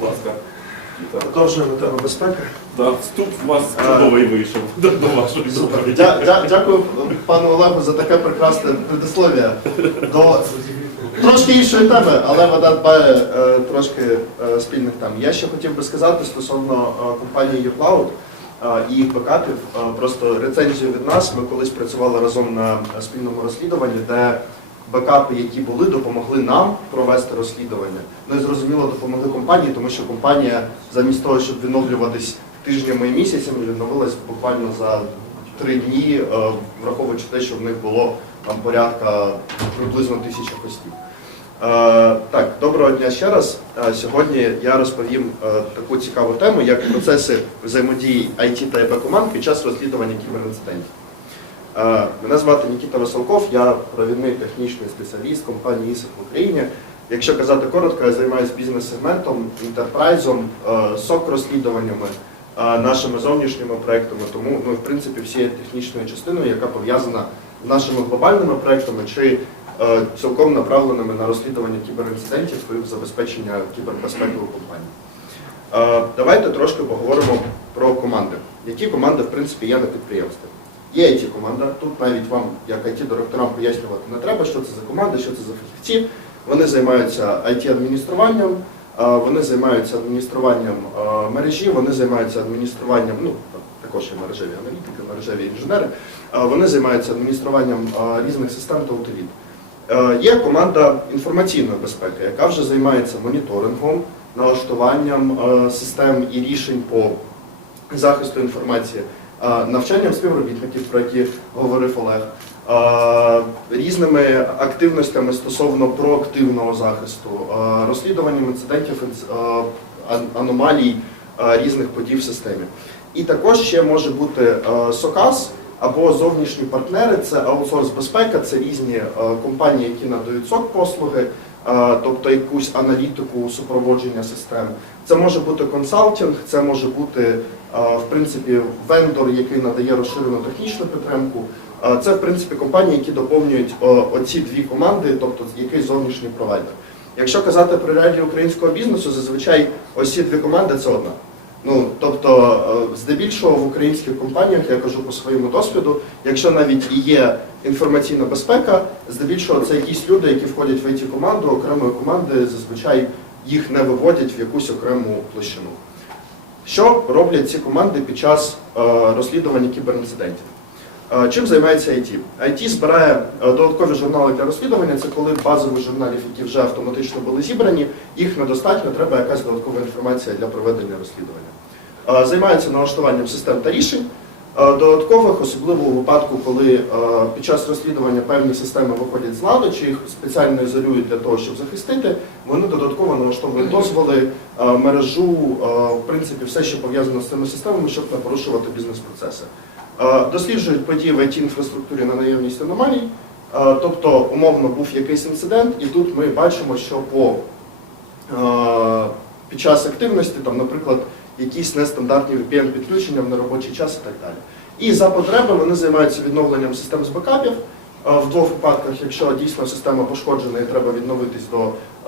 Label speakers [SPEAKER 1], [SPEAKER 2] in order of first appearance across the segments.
[SPEAKER 1] Будь ласка.
[SPEAKER 2] Продовжуємо тему безпеки.
[SPEAKER 1] так, вступ у вас чудовий вийшов до до вашої доповіді.
[SPEAKER 2] Дя- дя- Дякую пану Олегу за таке прекрасне предислов'я до трошки іншої теми, але вона дбає е, трошки е, спільних тем. Я ще хотів би сказати стосовно е, компанії YouCloud е, і їх бекапів. Е, Просто рецензію від нас. Ми колись працювали разом на е, спільному розслідуванні, де бекапи, які були, допомогли нам провести розслідування. Ну і зрозуміло, допомогли компанії, тому що компанія замість того, щоб відновлюватись тижнями і місяцями, відновилась буквально за три дні, е, враховуючи те, що в них було там порядка приблизно тисячі хостів. Е, Так, доброго дня ще раз. Е, Сьогодні я розповім таку цікаву тему, як процеси взаємодії IT та ЕБ команд під час розслідування кіберінцидентів. Е, Мене звати Нікіта Василков, я провідний технічний спеціаліст компанії ІСИК в Україні. Якщо казати коротко, я займаюся бізнес-сегментом, інтерпрайзом, е, сок-розслідуваннями, е, нашими зовнішніми проектами, тому ну, в принципі всією технічною частиною, яка пов'язана з нашими глобальними проектами чи цілком направленими на розслідування кіберінцидентів і забезпечення кібербезпеки у компанії. Давайте трошки поговоримо про команди. Які команди, в принципі, є на підприємстві. Є it команда тут навіть вам, як IT-директорам, пояснювати не треба, що це за команда, що це за фахівці. Вони займаються IT-адмініструванням, е, вони займаються адмініструванням мережі, вони займаються адмініструванням, ну також є мережеві аналітики, мережеві інженери, вони займаються адмініструванням різних систем та утиліт. Е, Є команда інформаційної безпеки, яка вже займається моніторингом, налаштуванням е, систем і рішень по захисту інформації, навчанням співробітників, про які говорив Олег, різними активностями стосовно проактивного захисту, розслідуванням інцидентів, інц- ан- аномалій різних подій в системі. І також ще може бути СОКАС або зовнішні партнери, це аутсорс безпека, це різні компанії, які надають СОК-послуги, тобто якусь аналітику супроводження систем. Це може бути консалтинг, це може бути в принципі вендор, який надає розширену технічну підтримку. Е, Це в принципі компанії, які доповнюють е, оці дві команди, тобто якийсь зовнішній провайдер. Якщо казати про реалії українського бізнесу, зазвичай ось ці дві команди це одна. Ну тобто, е, здебільшого в українських компаніях, я кажу по своєму досвіду, якщо навіть і є інформаційна безпека, здебільшого це якісь люди, які входять в it команду окремої команди, зазвичай їх не виводять в якусь окрему площину. Що роблять ці команди під час е, розслідування кіберінцидентів? Е, Чим займається IT? IT збирає е, додаткові журнали для розслідування. Це коли базових журналів, які вже автоматично були зібрані, їх недостатньо, треба якась додаткова інформація для проведення розслідування. Займається налаштуванням систем та рішень. Е, Додаткових, особливо у випадку, коли е, під час розслідування певні системи виходять з ладу, чи їх спеціально ізолюють для того, щоб захистити, вони додатково налаштовують дозволи, е, мережу, в принципі, все, що пов'язано з цими системами, щоб не порушувати бізнес-процеси. Досліджують події в it інфраструктурі на наявність аномалій. Тобто, умовно, був якийсь інцидент, і тут ми бачимо, що по під час активності, там, наприклад, якісь нестандартні VPN-підключення в неробочий час і так далі. І за потреби вони займаються відновленням систем з бекапів. Е, В двох випадках, якщо дійсно система пошкоджена і треба відновитись до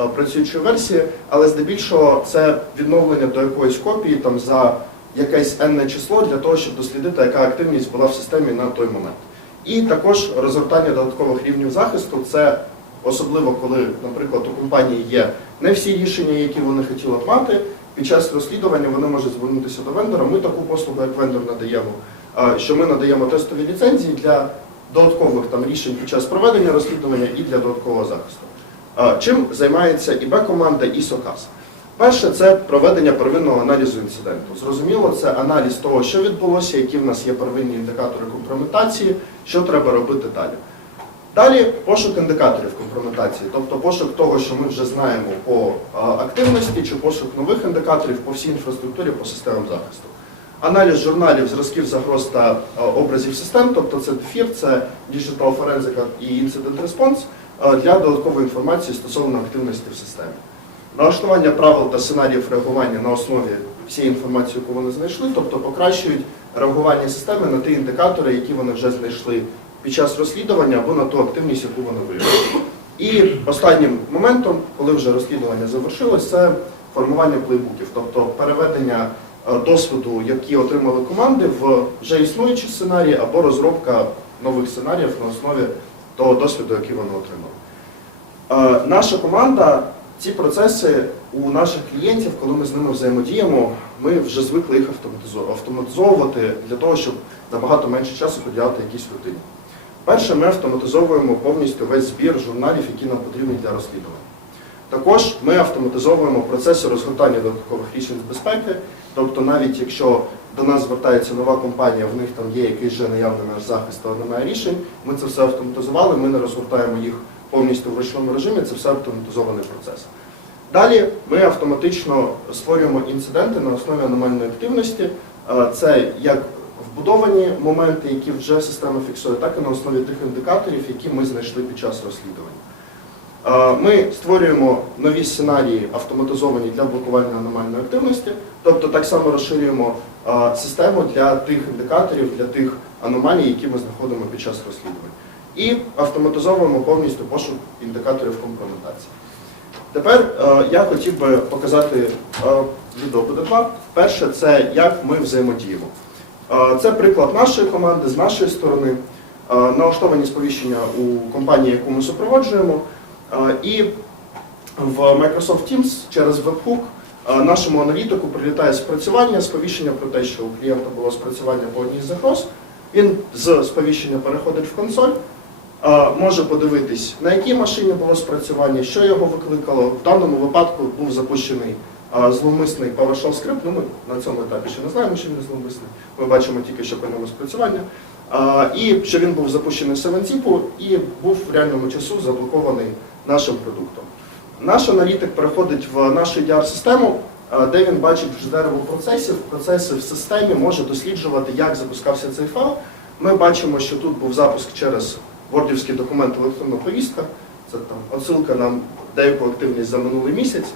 [SPEAKER 2] е, працюючої версії, але здебільшого це відновлення до якоїсь копії там за якесь енне число для того, щоб дослідити, яка активність була в системі на той момент. І також розгортання додаткових рівнів захисту це особливо коли, наприклад, у компанії є не всі рішення, які вони хотіли б мати. Під час розслідування вони можуть звернутися до вендора. Ми таку послугу, як вендор, надаємо, що ми надаємо тестові ліцензії для додаткових там рішень під час проведення розслідування і для додаткового захисту. Чим займається і Б-команда, і СОКАС? Перше, це проведення первинного аналізу інциденту. Зрозуміло, це аналіз того, що відбулося, які в нас є первинні індикатори компрометації, що треба робити далі. Далі пошук індикаторів компрометації, тобто пошук того, що ми вже знаємо по активності, чи пошук нових індикаторів по всій інфраструктурі по системам захисту. Аналіз журналів, зразків загроз та образів систем, тобто це DFIR, це Digital Forensic і Incident Response для додаткової інформації стосовно активності в системі. Налаштування правил та сценаріїв реагування на основі всієї інформації, яку вони знайшли, тобто покращують реагування системи на ті індикатори, які вони вже знайшли під час розслідування або на ту активність, яку вони виявили. І останнім моментом, коли вже розслідування завершилось, це формування плейбуків, тобто переведення е, досвіду, які отримали команди, в вже існуючі сценарії або розробка нових сценаріїв на основі того досвіду, який вони отримали. Е, Наша команда, ці процеси у наших клієнтів, коли ми з ними взаємодіємо, ми вже звикли їх автоматизовувати для того, щоб набагато менше часу приділяти якійсь рутині. Перше, ми автоматизовуємо повністю весь збір журналів, які нам потрібні для розслідування. Також ми автоматизовуємо процеси розгортання додаткових рішень з безпеки. Тобто, навіть якщо до нас звертається нова компанія, в них там є якийсь вже наявний наш захист, але немає рішень, ми це все автоматизували, ми не розгортаємо їх повністю в ручному режимі, це все автоматизований процес. Далі ми автоматично створюємо інциденти на основі аномальної активності. Е, Це як вбудовані моменти, які вже система фіксує, так і на основі тих індикаторів, які ми знайшли під час розслідування. Ми створюємо нові сценарії автоматизовані для блокування аномальної активності, тобто так само розширюємо систему для тих індикаторів, для тих аномалій, які ми знаходимо під час розслідування. І автоматизовуємо повністю пошук індикаторів компрометації. Тепер я хотів би показати відео буде два. Перше, це як ми взаємодіємо. Це приклад нашої команди з нашої сторони. Налаштовані сповіщення у компанії, яку ми супроводжуємо. І в Microsoft Teams через webhook нашому аналітику прилітає спрацювання, сповіщення про те, що у клієнта було спрацювання по одній з загроз. Він з сповіщення переходить в консоль, може подивитись, на якій машині було спрацювання, що його викликало. В даному випадку був запущений зловмисний PowerShell скрипт. Ну, ми на цьому етапі ще не знаємо, що він не зловмисний. Ми бачимо тільки, що по ньому спрацювання. І що він був запущений з 7 і був в реальному часу заблокований нашим продуктом. Наш аналітик переходить в нашу EDR-систему, де він бачить дерево процесів, процеси в системі, може досліджувати, як запускався цей файл. Ми бачимо, що тут був запуск через вордівський документ електронна повістка, це там отсилка на деяку активність за минулий місяць,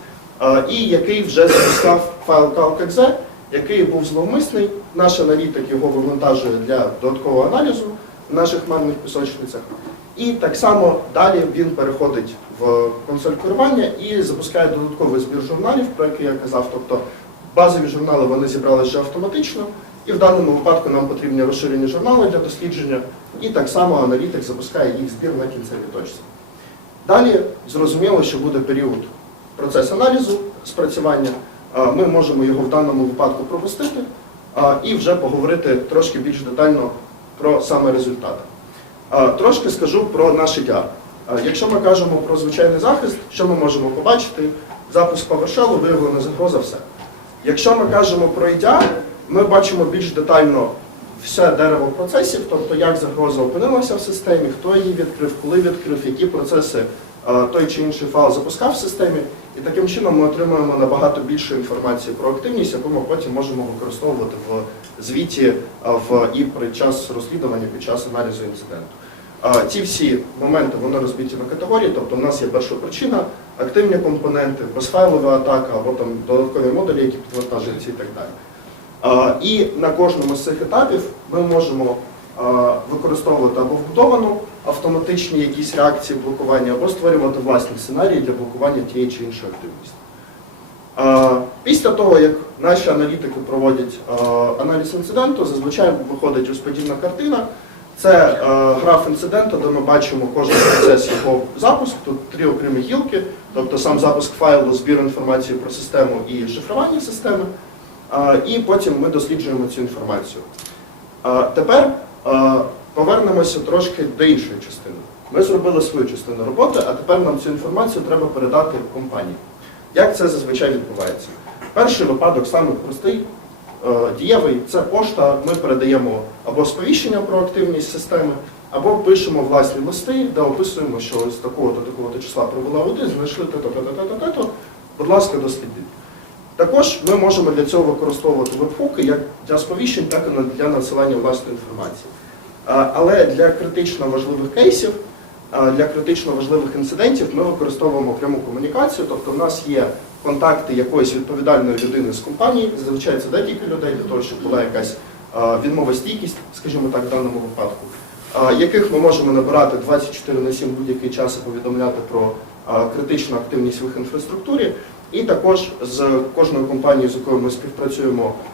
[SPEAKER 2] і який вже запускав файл calc.exe, який був зловмисний. Наш аналітик його вивантажує для додаткового аналізу в наших манних пісочницях. І так само далі він переходить в консоль керування і запускає додатковий збір журналів, про який я казав. Тобто базові журнали вони зібрали вже автоматично, і в даному випадку нам потрібні розширені журнали для дослідження, і так само аналітик запускає їх збір на кінцевій точці. Далі зрозуміло, що буде період процес аналізу спрацювання. Ми можемо його в даному випадку пропустити і вже поговорити трошки більш детально про саме результати. Трошки скажу про наш EDR. Якщо ми кажемо про звичайний захист, що ми можемо побачити? Запуск PowerShell, виявлена загроза, все. Якщо ми кажемо про EDR, ми бачимо більш детально все дерево процесів, тобто як загроза опинилася в системі, хто її відкрив, коли відкрив, які процеси той чи інший файл запускав в системі. І таким чином ми отримуємо набагато більше інформації про активність, яку ми потім можемо використовувати в звіті в, і під час розслідування, під час аналізу інциденту. Ці всі моменти вони розбиті на категорії, тобто в нас є перша причина, активні компоненти, безфайлова атака або там додаткові модулі, які підвантажуються і так далі. І на кожному з цих етапів ми можемо використовувати або вбудовану автоматичні якісь реакції блокування, або створювати власні сценарії для блокування тієї чи іншої активності. Після того, як наші аналітики проводять аналіз інциденту, зазвичай виходить розподільна картина. Це граф інциденту, де ми бачимо кожен процес його запуск. Тут три окремі гілки, тобто сам запуск файлу, збір інформації про систему і шифрування системи. І потім ми досліджуємо цю інформацію. Тепер повернемося трошки до іншої частини. Ми зробили свою частину роботи, а тепер нам цю інформацію треба передати компанії. Як це зазвичай відбувається? Перший випадок, самий простий, е, дієвий, це пошта. Ми передаємо або сповіщення про активність системи, або пишемо власні листи, де описуємо, що ось такого-то такого-то числа провела аудит, знайшли те-то, те-то, те-то, те-то, будь ласка, дослідіть. Також ми можемо для цього використовувати вебхуки як для сповіщень, так і для надсилання власної інформації. А, Але для критично важливих кейсів, для критично важливих інцидентів ми використовуємо пряму комунікацію, тобто в нас є контакти якоїсь відповідальної людини з компанії, зазвичай це декілька людей для того, щоб була якась а, відмовостійкість, скажімо так, в даному випадку, яких ми можемо набирати 24 на 7 будь-який час і повідомляти про критичну активність в їх інфраструктурі. І також з кожною компанією, з якою ми співпрацюємо е,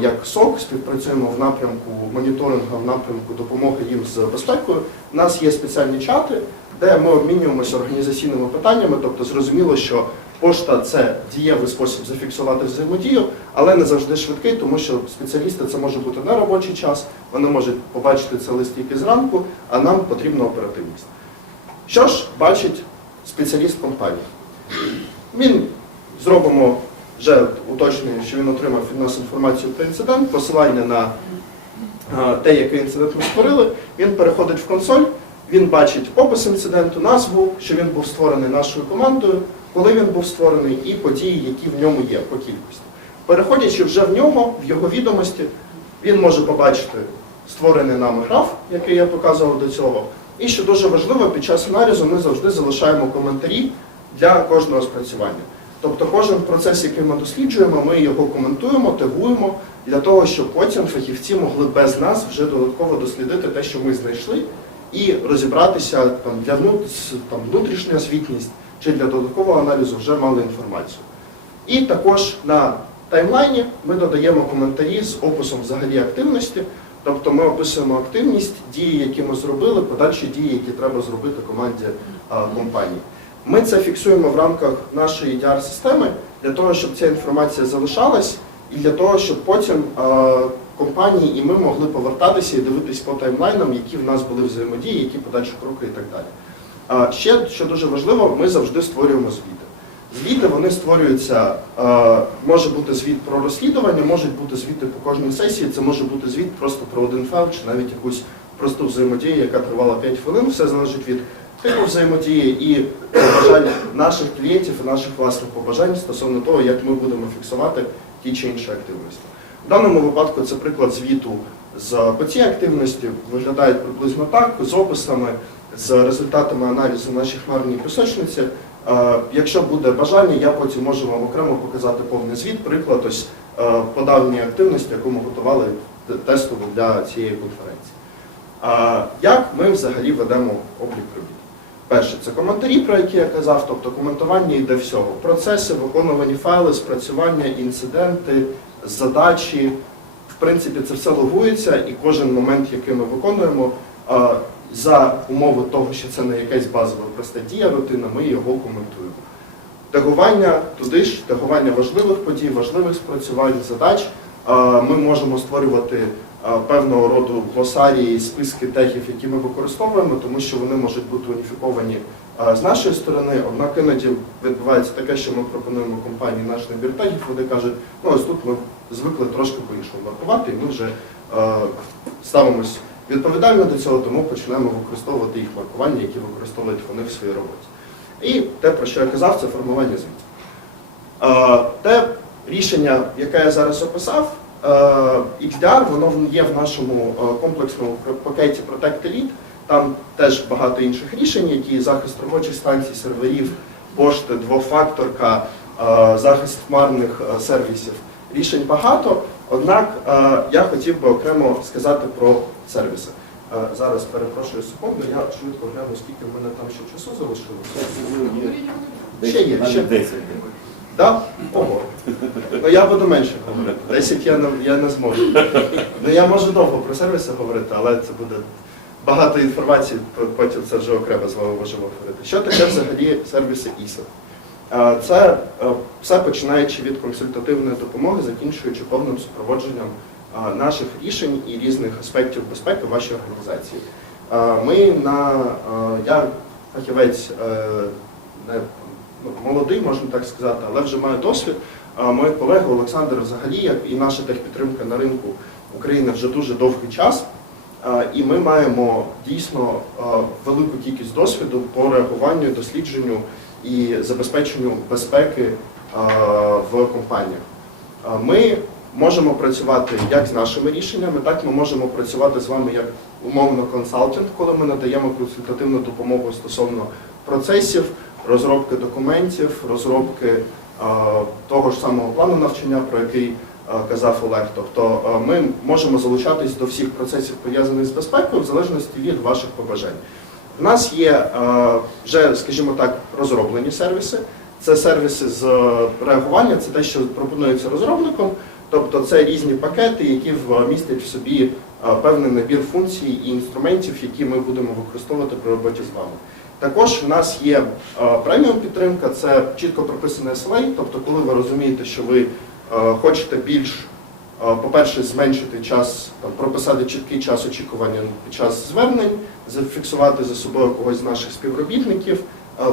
[SPEAKER 2] як СОК, співпрацюємо в напрямку моніторингу, в напрямку допомоги їм з безпекою. У нас є спеціальні чати, де ми обмінюємося організаційними питаннями, тобто зрозуміло, що пошта це дієвий спосіб зафіксувати взаємодію, але не завжди швидкий, тому що спеціалісти це може бути не робочий час, вони можуть побачити це лист тільки зранку, а нам потрібна оперативність. Що ж бачить спеціаліст компанії? Він зробимо вже уточнює, що він отримав від нас інформацію про інцидент, посилання на е, те, який інцидент ми створили. Він переходить в консоль, він бачить опис інциденту, назву, що він був створений нашою командою, коли він був створений, і події, які в ньому є по кількості. Переходячи вже в нього, в його відомості, він може побачити створений нами граф, який я показував до цього. І що дуже важливо, під час аналізу ми завжди залишаємо коментарі для кожного спрацювання. Тобто кожен процес, який ми досліджуємо, ми його коментуємо, тегуємо для того, щоб потім фахівці могли без нас вже додатково дослідити те, що ми знайшли, і розібратися там, для там, внутрішня освітність чи для додаткового аналізу вже мали інформацію. І також на таймлайні ми додаємо коментарі з описом взагалі активності. Тобто ми описуємо активність, дії, які ми зробили, подальші дії, які треба зробити команді а, компанії. Ми це фіксуємо в рамках нашої EDR-системи для того, щоб ця інформація залишалась, і для того, щоб потім а, компанії і ми могли повертатися і дивитись по таймлайнам, які в нас були взаємодії, які подальші кроки і так далі. А, ще, що дуже важливо, ми завжди створюємо звіти. Звіти вони створюються, е, може бути звіт про розслідування, можуть бути звіти по кожній сесії, це може бути звіт просто про один файл чи навіть якусь просту взаємодію, яка тривала 5 хвилин. Все залежить від типу взаємодії і побажань наших клієнтів і наших власних побажань стосовно того, як ми будемо фіксувати ті чи інші активності. В даному випадку це приклад звіту з цій активності виглядає приблизно так, з описами, з результатами аналізу нашій хмарній пісочниці. Е, Якщо буде бажання, я потім можу вам окремо показати повний звіт, приклад ось е, по давній активності, яку ми готували т- тестово для цієї конференції. Як ми взагалі ведемо облік робіт? Перше, це коментарі, про які я казав, тобто коментування йде всього. Процеси, виконувані файли, спрацювання, інциденти, задачі. В принципі, це все логується, і кожен момент, який ми виконуємо, за умови того, що це не якась базова проста дія, рутина, ми його коментуємо. Тегування туди ж, тегування важливих подій, важливих спрацювань, задач. Ми можемо створювати певного роду глосарії, списки тегів, які ми використовуємо, тому що вони можуть бути уніфіковані з нашої сторони. Однак іноді відбувається таке, що ми пропонуємо компанії наш набір тегів, вони кажуть, ну ось тут ми звикли трошки по-іншому маркувати, і ми вже е, ставимось відповідально до цього, тому починаємо використовувати їх маркування, які використовують вони в своїй роботі. І те, про що я казав, це формування звітів. Е, Те рішення, яке я зараз описав, е, XDR, воно є в нашому е, комплексному пакеті Protect Elite. Там теж багато інших рішень, які захист робочих станцій, серверів, пошти, двофакторка, е, захист хмарних е, сервісів. Рішень багато, однак е, я хотів би окремо сказати про сервіси. Е, Зараз перепрошую секунду, я швидко гляну, скільки в мене там ще часу залишилося. Ще є, ще.
[SPEAKER 1] 10.
[SPEAKER 2] Ого. Ну я буду менше говорити. 10 я не, я не зможу. Ну я можу довго про сервіси говорити, але це буде багато інформації, потім це вже окремо з вами можемо говорити. Що таке взагалі сервіси ISO? Це е, все починаючи від консультативної допомоги, закінчуючи повним супроводженням наших рішень і різних аспектів безпеки в вашій організації. Ми на я фахівець е, молодий, можна так сказати, але вже маю досвід. А Мої колеги Олександр взагалі, як і наша техпідтримка на ринку України вже дуже довгий час. І ми маємо дійсно велику кількість досвіду по реагуванню, дослідженню і забезпеченню безпеки в компаніях. Ми можемо працювати як з нашими рішеннями, так ми можемо працювати з вами як умовно консалтинг, коли ми надаємо консультативну допомогу стосовно процесів, розробки документів, розробки е, того ж самого плану навчання, про який е, казав Олег. Тобто е, ми можемо залучатись до всіх процесів пов'язаних з безпекою в залежності від ваших побажань. У нас є вже, скажімо так, розроблені сервіси, Це сервіси з реагування, це те, що пропонується розробником. Тобто це різні пакети, які містять в собі певний набір функцій і інструментів, які ми будемо використовувати при роботі з вами. Також в нас є е, преміум підтримка, це чітко прописаний SLA, тобто коли ви розумієте, що ви е, хочете більш, е, по-перше, зменшити час, там, прописати чіткий час очікування під час звернень, зафіксувати за собою когось з наших співробітників,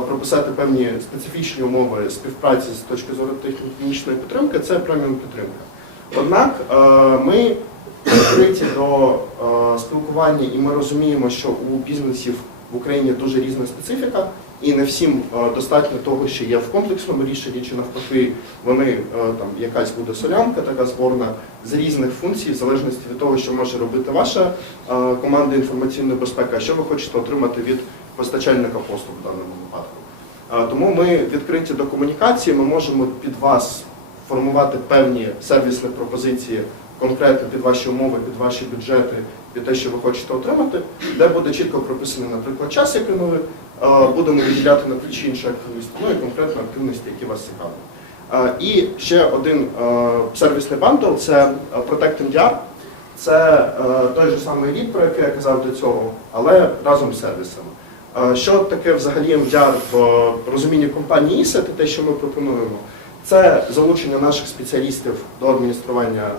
[SPEAKER 2] прописати певні специфічні умови співпраці з точки зору технічної підтримки, це преміум підтримка. Однак ми відкриті до спілкування, і ми розуміємо, що у бізнесів в Україні дуже різна специфіка, і не всім е, достатньо того, що є в комплексному рішенні, чи навпаки, вони е, там якась буде солянка, така зборна з різних функцій, в залежності від того, що може робити ваша е, команда інформаційної безпеки, а що ви хочете отримати від постачальника послуг в даному випадку. Тому ми відкриті до комунікації, ми можемо під вас формувати певні сервісні пропозиції конкретно під ваші умови, під ваші бюджети, під те, що ви хочете отримати, де буде чітко прописаний, наприклад, час, який ми е, будемо виділяти на чи інші активності, ну і конкретно активності, які вас цікавлять. Е, І ще один е, сервісний бандл це Protect MDR. Це той же самий рік, про який я казав до цього, але разом з сервісами. Що таке взагалі MDR в розумінні компанії ISET і те, що ми пропонуємо? Це залучення наших спеціалістів до адміністрування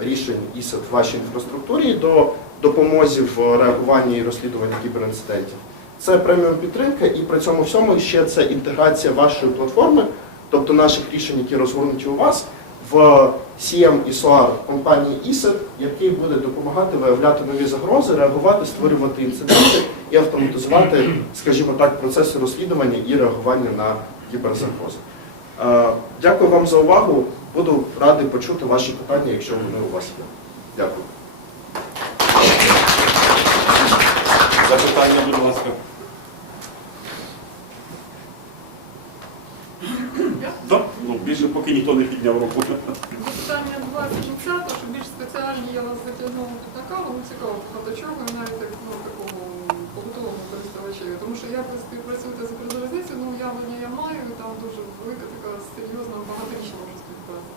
[SPEAKER 2] рішень ISET в вашій інфраструктурі до допомозі в реагуванні і розслідуванні кіберінцидентів. Це преміум підтримка, і при цьому всьому ще це інтеграція вашої платформи, тобто наших рішень, які розгорнуті у вас, в CM і SOAR компанії ISET, який буде допомагати виявляти нові загрози, реагувати, створювати інциденти і автоматизувати, скажімо так, процеси розслідування і реагування на кіберзагрози. Е, Дякую вам за увагу. Буду радий почути ваші питання, якщо вони у вас є. Дякую.
[SPEAKER 1] Запитання, будь ласка. Так, ну більше поки ніхто не підняв руку.
[SPEAKER 3] Питання два з кінця, то що більш спеціальні я вас затягнула тут на каву, ну цікаво, до чого і навіть так, ну, такому побутовому користувачеві. Тому що я співпрацюєте з Укрзалізницею, ну уявлення я маю, і там дуже велика така серйозна, багаторічна може співпраця.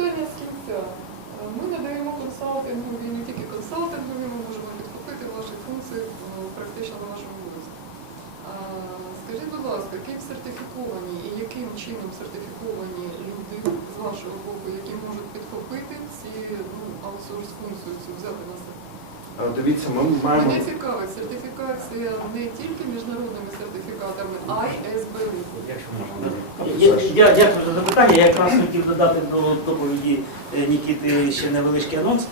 [SPEAKER 3] Запитання з кінця. Е, Ми надаємо консалтингові, не тільки консалтингові, ми можемо підхопити ваші функції е, практично на вашому вулиці. Скажіть, будь ласка, ким сертифіковані і яким чином сертифіковані люди з вашого боку, які можуть підхопити ці ну, аутсорс функцію цю взяти на себе?
[SPEAKER 2] Дивіться, ми маємо.
[SPEAKER 3] Мене цікавить сертифікація не тільки міжнародними сертифікатами, а й СБУ.
[SPEAKER 4] Якщо можна. Я, я дякую за запитання. Я якраз хотів додати до доповіді е, Нікіти ще невеличкий анонс.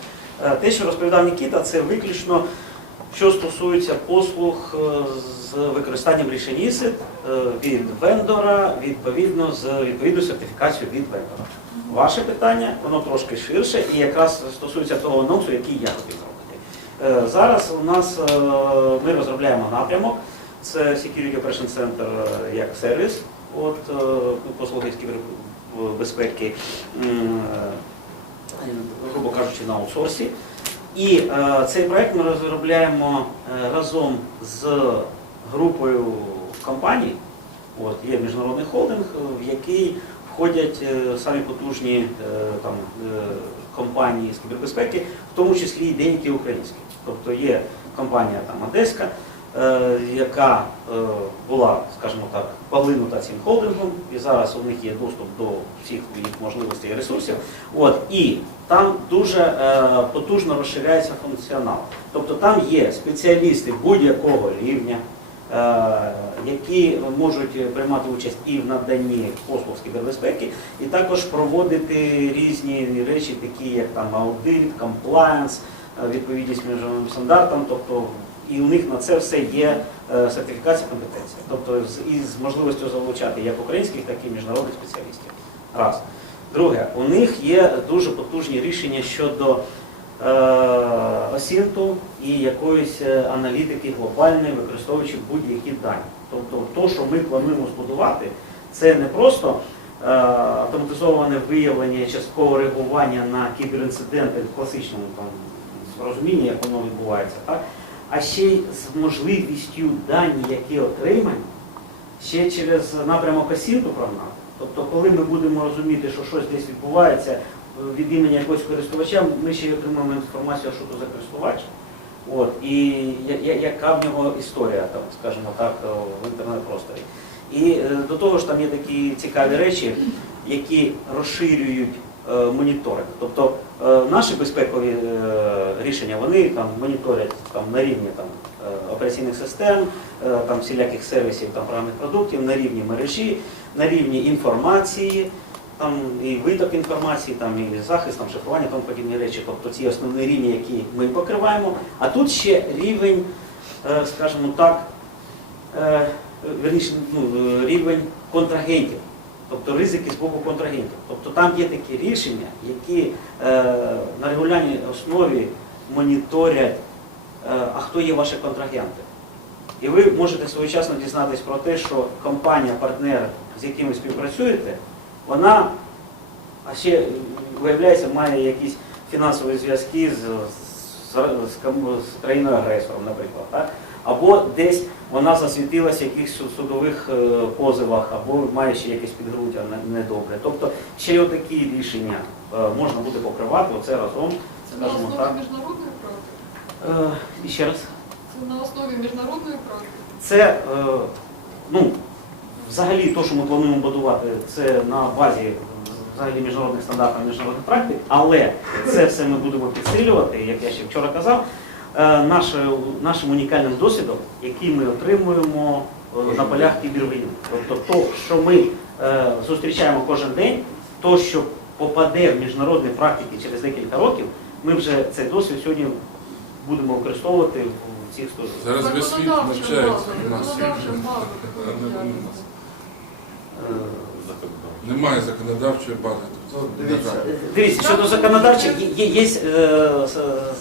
[SPEAKER 4] Е, Те, що розповідав Нікіта, це виключно що стосується послуг е, з використанням рішень ІСИТ е, від вендора, відповідно з відповідною сертифікацією від вендора. Ваше питання, воно трошки ширше і якраз стосується того анонсу, який я. Е, Зараз у нас е, ми розробляємо напрямок. Це Security Operation Center е, як сервіс, от е, послуги кібербезпеки, е, грубо кажучи, на аутсорсі. І е, цей проект ми розробляємо е, разом з групою компаній. От, є міжнародний холдинг, е, в який входять е, самі потужні е, там, е, компанії з кібербезпеки, в тому числі і деякі українські. Тобто є компанія там, Одеська, е, яка е, була, скажімо так, поглинута цим холдингом, і зараз у них є доступ до всіх їх можливостей і ресурсів. От, і там дуже е, потужно розширяється функціонал. Тобто там є спеціалісти будь-якого рівня, е, які можуть приймати участь і в наданні послуг з кібербезпеки, і також проводити різні речі, такі як там аудит, комплаєнс, відповідність міжнародним стандартам. Тобто і у них на це все є е, сертифікація компетенції. Тобто з- із можливістю залучати як українських, так і міжнародних спеціалістів. Раз. Друге, у них є дуже потужні рішення щодо е, осінту і якоїсь е, аналітики глобальної, використовуючи будь-які дані. Тобто, то, що ми плануємо збудувати, це не просто е, автоматизоване виявлення і часткове реагування на кіберінциденти в класичному там, розумінні, як воно відбувається, так? а ще й з можливістю дані, які отримані, ще через напрямок осінку прогнати. Тобто, коли ми будемо розуміти, що щось десь відбувається е, від імені якогось користувача, ми ще й отримаємо інформацію, що це за користувач. От, і яка в нього історія, там, скажімо так, е, в інтернет-просторі. І е, до того ж там є такі цікаві речі, які розширюють е, моніторинг. Тобто наші безпекові е, рішення вони там моніторять там, на рівні там, е, операційних систем, е, там, всіляких сервісів там, програмних продуктів, на рівні мережі, на рівні інформації, там, і виток інформації, там, і захист, там, шифрування, тому подібні речі. Тобто ці основні рівні, які ми покриваємо. А тут ще рівень, е, скажімо так, е, верніше, ну, е, рівень контрагентів, тобто ризики з боку контрагентів. Тобто там є такі рішення, які е, на регулярній основі моніторять, е, а хто є ваші контрагенти. І ви можете своєчасно дізнатися про те, що компанія, партнер, з яким ви співпрацюєте, вона а ще виявляється, має якісь фінансові зв'язки з, з, з, з країною-агресором, наприклад. Так? Або десь вона засвітилася в якихось судових е, позовах, або має ще якесь підґрунтя недобре. Тобто ще й отакі рішення е, можна буде покривати оце разом,
[SPEAKER 3] Це на основі
[SPEAKER 4] так.
[SPEAKER 3] міжнародної практики.
[SPEAKER 4] Е, ще раз.
[SPEAKER 3] Це на основі міжнародної практики.
[SPEAKER 4] Це е, ну, взагалі те, що ми плануємо будувати, це на базі взагалі міжнародних стандартів, міжнародних практик, але це все ми будемо підсилювати, як я ще вчора казав, нашим унікальним досвідом, який ми отримуємо е, на полях кібервійни. Тобто то, що ми е, зустрічаємо кожен день, то, що попаде в міжнародні практики через декілька років, ми вже цей досвід сьогодні будемо використовувати в цих службах.
[SPEAKER 5] Зараз весь світ навчається
[SPEAKER 4] Е,
[SPEAKER 5] Немає законодавчої бази.
[SPEAKER 2] Ну, дивіться.
[SPEAKER 4] Дивіться, щодо законодавчих, є, є, є е,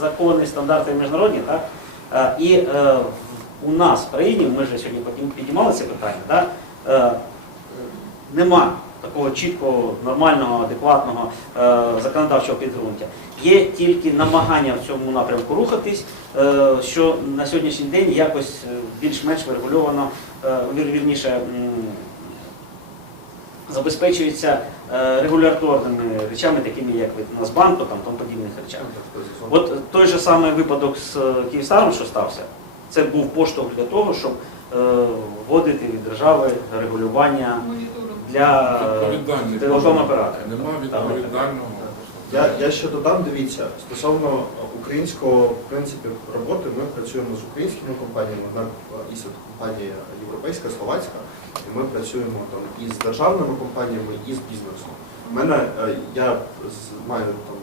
[SPEAKER 4] закони, стандарти міжнародні, так? Е, І е, у нас в країні, ми вже сьогодні потім піднімали це питання, так? Е, нема такого чіткого, нормального, адекватного е, законодавчого підґрунтя. Є тільки намагання в цьому напрямку рухатись, е, що на сьогоднішній день якось е, більш-менш врегульовано, е, вір- вірніше, м, забезпечується е, регуляторними речами, такими як від Нацбанку, там тому подібних речах. От той же самий випадок з е, Київстаром, що стався, це був поштовх для того, щоб е, вводити від держави регулювання для.
[SPEAKER 5] Нема відповідального.
[SPEAKER 2] Я, я ще додам, дивіться, стосовно українського в принципі роботи, ми працюємо з українськими компаніями, однак ІСОТ компанія європейська, словацька, і ми працюємо там і з державними компаніями, і з бізнесом. У мене е, я маю там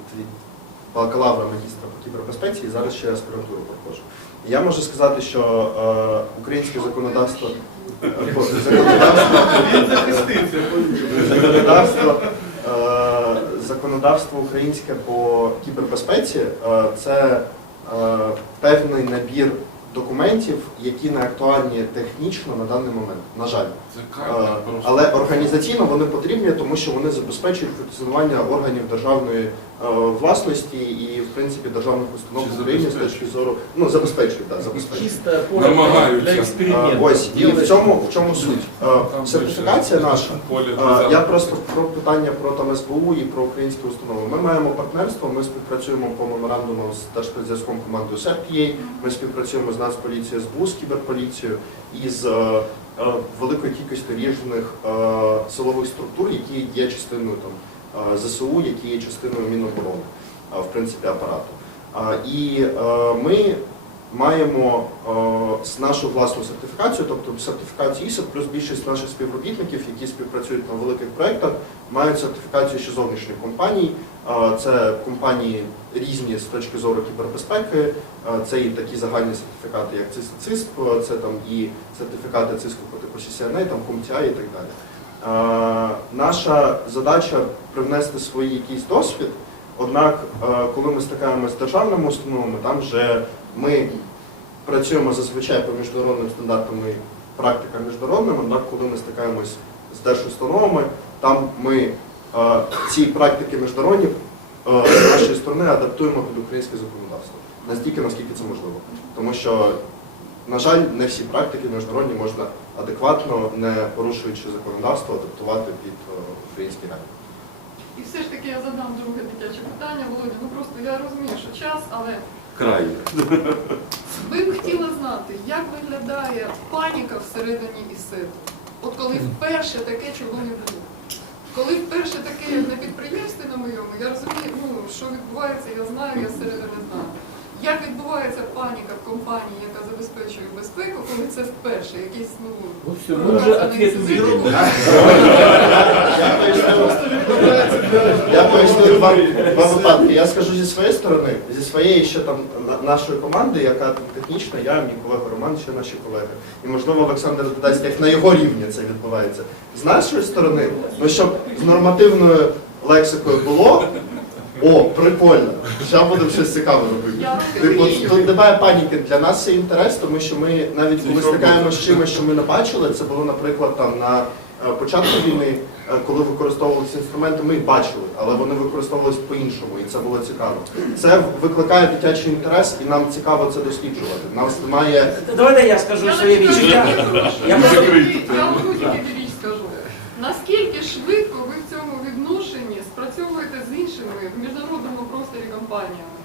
[SPEAKER 2] бакалавра магістра по кібербезпеці і зараз ще аспірантуру проходжу. Я можу сказати, що е, українське законодавство е, законодавство законодавство, е, законодавство українське по кібербезпеці е, це е, певний набір документів, які не актуальні технічно на даний момент, на жаль. Е. Але організаційно вони потрібні, тому що вони забезпечують функціонування органів державної е, власності і, в принципі, державних установ в Україні з точки зору ну забезпечують, так, забезпечують.
[SPEAKER 5] Намагаються.
[SPEAKER 2] Ось і в цьому в чому суть. Е, Сертифікація наша. Я просто про питання про там СБУ і про українські установи. Ми маємо партнерство. Ми співпрацюємо по меморандуму з Держспецзв'язком командою СЕРПІЄ. Ми співпрацюємо з Нацполіцією, СБУ, з кіберполіцією і з е, е, великою різних е, силових структур, які є частиною там е, ЗСУ, які є частиною Міноборони, в принципі, апарату. І ми маємо нашу власну сертифікацію, тобто сертифікацію ISO, плюс більшість наших співробітників, які співпрацюють на великих проєктах, мають сертифікацію ще зовнішніх компаній. Це компанії різні з точки зору кібербезпеки. Це і такі загальні сертифікати, як ЦИС, ЦИСП, це там і сертифікати ЦИСКу по типу CCNA, там CompTIA і так далі. Наша задача привнести свій якийсь досвід. Однак, коли ми стикаємося з державними установами, там вже ми працюємо зазвичай по міжнародним стандартам і практикам міжнародним, однак коли ми стикаємось з держустановами, там ми ці практики міжнародні з нашої сторони адаптуємо під українське законодавство. Настільки, наскільки це можливо. Тому що На жаль, не всі практики міжнародні можна адекватно, не порушуючи законодавство, адаптувати під е, українські реалії.
[SPEAKER 3] І все ж таки я задам друге дитяче питання, Володя. Ну просто я розумію, що час, але
[SPEAKER 1] Крайне.
[SPEAKER 3] ви б хотіли знати, як виглядає паніка всередині ІСЕТу. От коли вперше таке чого не було. Коли вперше таке на підприємстві на моєму, я розумію, ну, що відбувається, я знаю, я зсередини знаю. Як відбувається паніка в компанії, яка забезпечує безпеку, коли це вперше якийсь, ну,
[SPEAKER 6] Ну все, ответ увидели.
[SPEAKER 2] Я поясню, два, два випадки. Я скажу зі своєї сторони, зі своєї ще там на- нашої команди, яка технічна, я, мій колега Роман, ще наші колеги. І можливо Олександр додасть, як на його рівні це відбувається. З нашої сторони, ну щоб з нормативною лексикою було. О, прикольно. Зараз будемо щось цікаве робити. Типу, тут немає паніки. Для нас це інтерес, тому що ми навіть коли стикаємося з чимось, що ми не бачили, це було, наприклад, там на е, початку війни, е, коли використовувалися інструменти, ми їх бачили, але вони використовувалися по-іншому, і це було цікаво. Це викликає дитячий інтерес, і нам цікаво це досліджувати. Нас немає
[SPEAKER 4] Давайте я скажу
[SPEAKER 3] Я
[SPEAKER 4] своє відчуття. Я
[SPEAKER 3] вам скажу. Наскільки швидко ви в цьому відношенні спрацьовуєте з іншими в міжнародному просторі компаніями?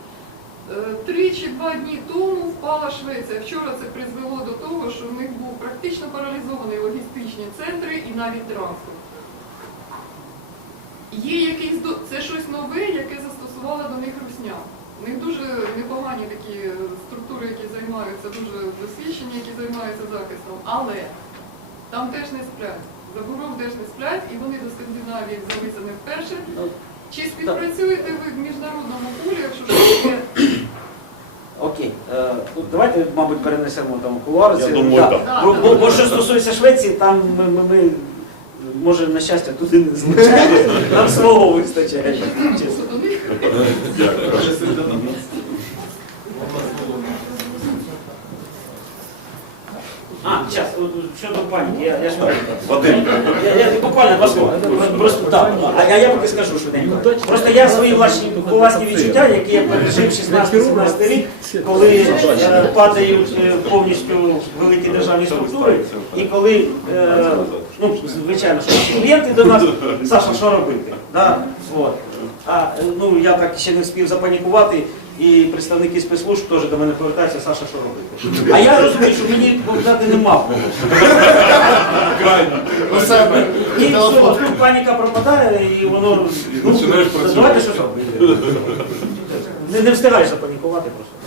[SPEAKER 3] Е, Три чи два дні тому впала Швеція. Вчора це призвело до того, що в них був практично паралізований логістичні центри і навіть транспорт. Є якийсь це щось нове, яке застосувала до них русня. У них дуже непогані такі структури, які займаються, дуже досвідчені, які займаються захистом. Але там теж не сплять. За буром теж не сплять, і вони до Скандинавії взялися не вперше. Чи співпрацюєте ви в міжнародному пулі, якщо щось є?
[SPEAKER 4] Окей, Е, ну, давайте, мабуть, перенесемо там кулуари.
[SPEAKER 1] Я
[SPEAKER 4] Це-
[SPEAKER 1] думаю,
[SPEAKER 4] да.
[SPEAKER 1] так.
[SPEAKER 4] Бо, бо, бо що стосується Швеції, там ми, ми, ми може, на щастя, туди не злучаємо, нам свого вистачає. чесно.
[SPEAKER 3] До них
[SPEAKER 4] А, час, от, щодо паніки, я, я ж
[SPEAKER 1] Вадим,
[SPEAKER 4] Я, я буквально два слова. Просто так. А, а я поки скажу швиденько. Просто я свої власні, власні відчуття, які я пережив 16-17 рік, коли е, падають е, повністю великі державні структури, і коли, е, ну, звичайно, що клієнти до нас, Саша, що робити? Да? От. А е, ну я так ще не встиг запанікувати, і представники спецслужб теж до мене повертаються, Саша, що робити? А я розумію, що мені повідати нема кого. І все, тут паніка пропадає, і воно. Ну. Давайте щось робити. Не, не встигаєш запанікувати просто.